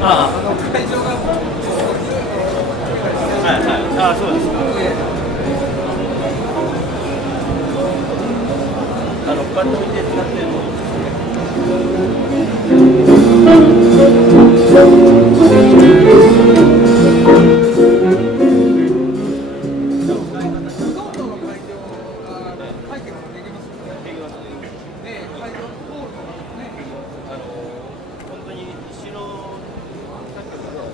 あ会場がもうあ、はいはい。ああ、そうですか。こうやって見て使ってるの。ほとんどの会場が背景もできますよね。できますね。ね、会場ホールとかもね。本当に石のさっきの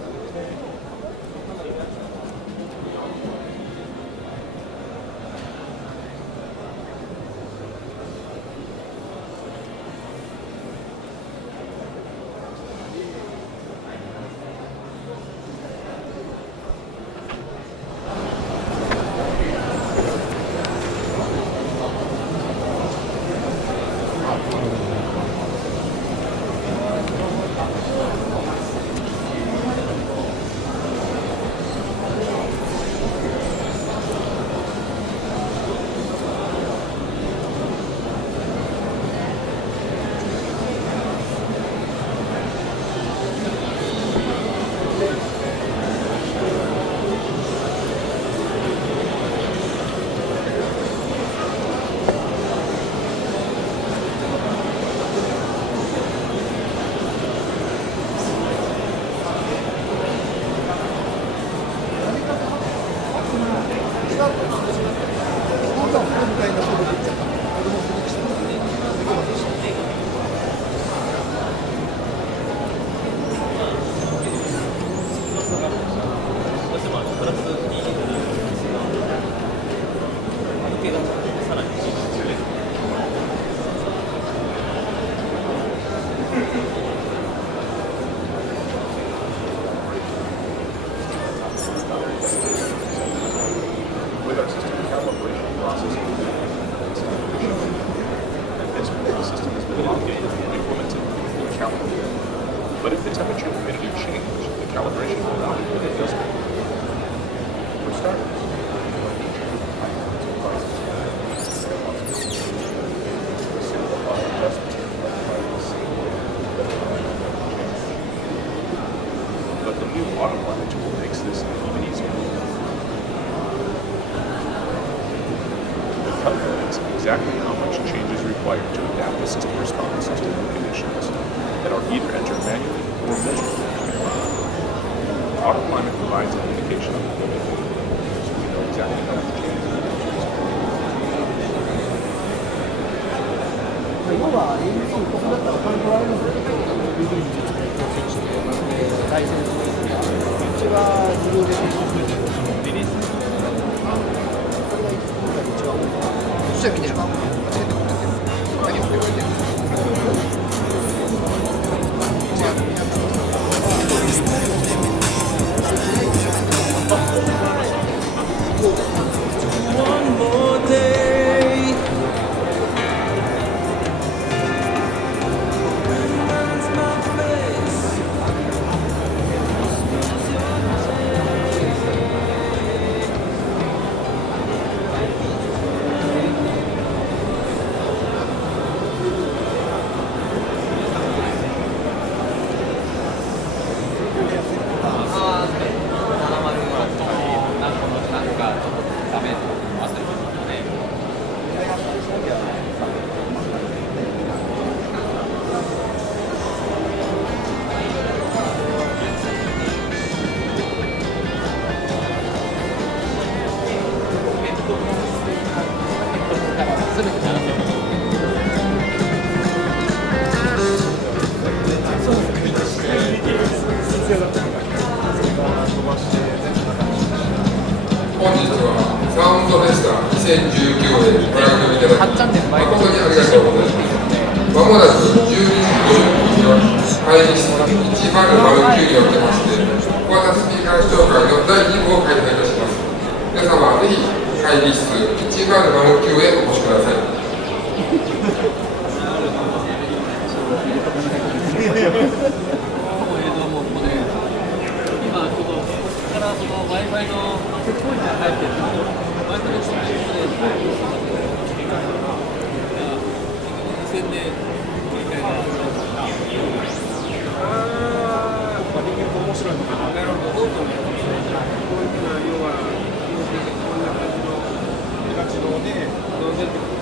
But if the temperature and humidity change, the calibration will not be adjusted. For starters, but the new autopilot tool makes this even easier. It calculates exactly how much change is required to adapt the system response to new conditions that are either entered manually or measured. Autoclimate provides an indication of the limit, so we know exactly how much change is required. 要は ABC ここだったらこれ取られるんですけど、指に実で調整して、対戦するんですが、うちは自動でリリースする。それが今回一番多い。そしたらみんな間違ってもらってる。何を言われてるんですか。One more day reminds my face.本日はサウンドフェスタ2019へご覧いただき誠にありがとうございます。まもなく12時50分には会議室109におきまして小型スピーカー視聴会の第2部を開催いたします。皆様ぜひ会議室109へお越しください。Wi-Fi のアクセスポイントが入ってるので、Wi-Fi の設定で無線で切り替えができます。白いのかな。なるほど。こういうふうな要はこんな感じの自動で出てくる。